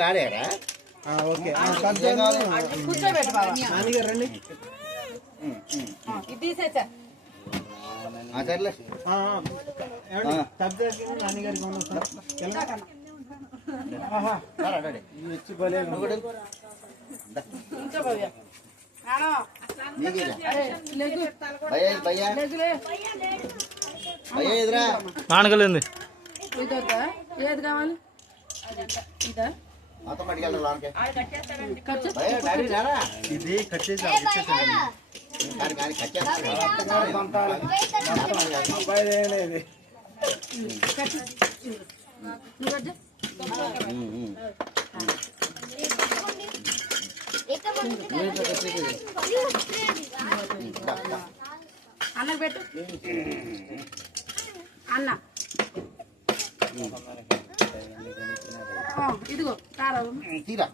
ఆడారా? ఓకే కూర్చోబెట్టు నాన్నగారు రండి. ఇది తీసేచ్చా సర్లే. నాన్నగారికి నాన్నగలేంది ఏది కావాలి ఇది కట్ చేసి అన్నకు పెట్టు అన్న ఇదిగో కారం తీరా